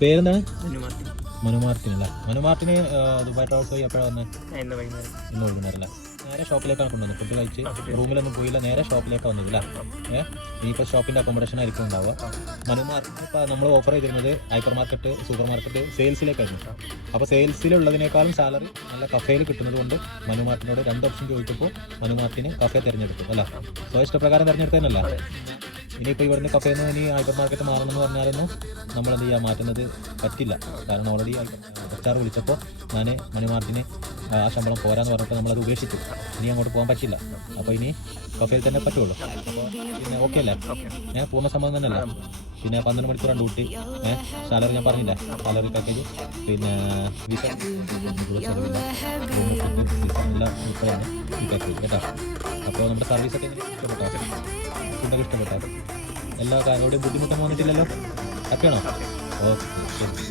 പേരെന്താണ്? മനു മാർട്ടിൻ അല്ലേ? Manu മാർട്ടിന് Dubai travels പോയി എപ്പോഴാണ് വന്നത്? ഇന്ന് വൈകുന്നേരം അല്ലേ? നേരെ ഷോപ്പിലേക്കാണ് കൊണ്ടുവന്നത്. ഫുഡ് കഴിച്ച് റൂമിലൊന്നും പോയില്ല, നേരെ ഷോപ്പിലേക്കാണ് വന്നതില്ല. ഇനിയിപ്പോൾ ഷോപ്പിൻ്റെ അക്കോമഡേഷൻ ആയിരിക്കും ഉണ്ടാവുക. മനു മാർട്ടിന് ഇപ്പോൾ നമ്മൾ ഓഫർ ചെയ്തിരുന്നത് ഹൈപ്പർ മാർക്കറ്റ്, സൂപ്പർ മാർക്കറ്റ്, സെയിൽസിലേക്കായിരുന്നു. അപ്പോൾ സെയിൽസിലുള്ളതിനേക്കാളും സാലറി നല്ല കഫേയിൽ കിട്ടുന്നത് കൊണ്ട് മനു മാർട്ടിനോട് 2 ഓപ്ഷൻ ചോദിച്ചപ്പോൾ മനു മാർട്ടിന് കഫേ തിരഞ്ഞെടുത്തു അല്ല? ഇഷ്ടപ്രകാരം തിരഞ്ഞെടുത്തതന്നല്ല. ഇനിയിപ്പോൾ ഇവിടുന്ന് കഫേയിൽ നിന്ന് ഇനി ഹൈപ്പർ മാർക്കറ്റ് മാറണമെന്ന് പറഞ്ഞാലൊന്നും നമ്മളെന്ത് ചെയ്യാൻ മാറ്റുന്നത് പറ്റില്ല. കാരണം ഓൾറെഡി HR വിളിച്ചപ്പോൾ ഞാൻ മനു മാർട്ടിന് ആ ശമ്പളം പോരാന്ന് പറഞ്ഞിട്ട് നമ്മളത് ഉപേക്ഷിച്ചു. ഇനി അങ്ങോട്ട് പോകാൻ പറ്റില്ല. അപ്പോൾ ഇനി കഫേയിൽ തന്നെ പറ്റുള്ളൂ. അപ്പോൾ പിന്നെ ഓക്കെ അല്ലേ? പൂർണ്ണ സമ്മതം തന്നെയല്ലേ? പിന്നെ 12 മണിക്കൂറാണ് ഡ്യൂട്ടി. സാലറി ഞാൻ പറഞ്ഞില്ല, സാലറി പാക്കേജ്, പിന്നെ വിസ, എല്ലാം ഉൾപ്പെടെയാണ് ഈ പാക്കേജ് കേട്ടോ. അപ്പോൾ നമ്മുടെ സർവീസൊക്കെ ഇഷ്ടപ്പെട്ടോ? ഫുഡൊക്കെ ഇഷ്ടപ്പെട്ടോ? എല്ലാ എവിടെയും ബുദ്ധിമുട്ടൊന്നും വന്നിട്ടില്ലല്ലോ? ഹാപ്പിയാണോ? ഓക്കെ ശരി.